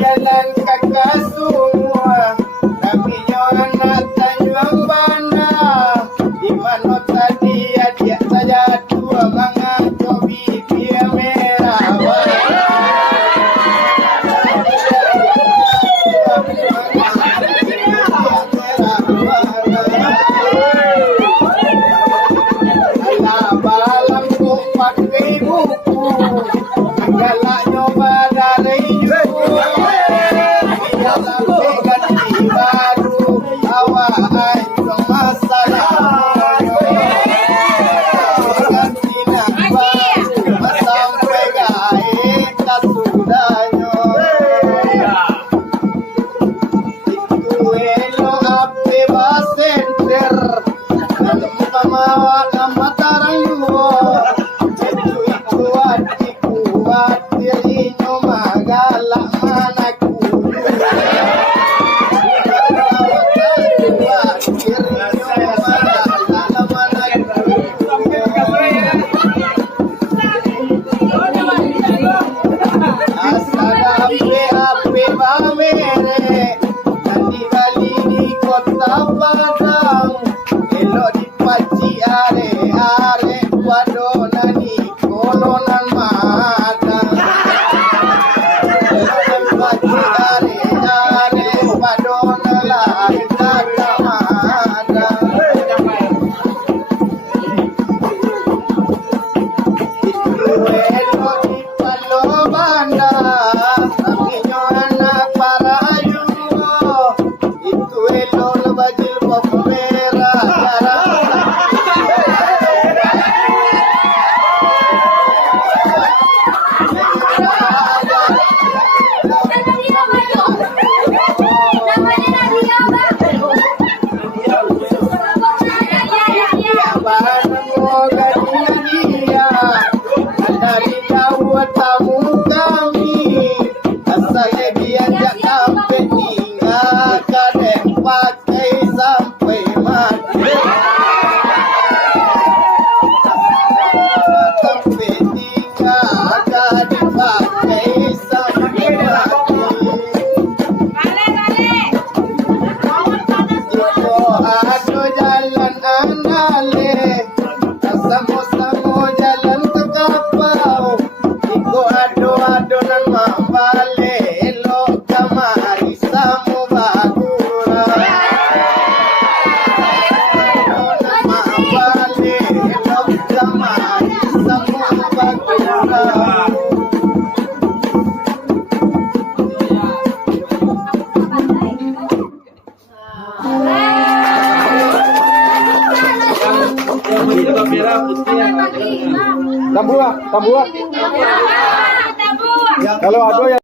Jalan kakak semua, tapi anak Tanjung Bana. Di mana tadi adik saja tua mengaku bibir merah. Alah balam ku pakai buku, galak nyoba dari baru awak masalah sampai gaek kasudahnya itu elo ape basenter dalam pamawa nama tarang yuo itu hatiku hatirinyo magalak manaku. Ape pamere nanti kali di kota Padang elok dipaci are wadona di kolonan madang dipaci are wadona lah kata madang itu elok di Palo Banda. Itu elo lebajil popera dari jauh tamu kami asalnya diajak sampai tinggal kadang pakai sampai mati sampai tinggal kadang pakai sampai mati itu ada jalan anale sama-sama jalan ke kapau iko ado-adonan mambale elok kamari samu bagura adonan mambale elok kamari samu bagura Tabua. Kalau ada yang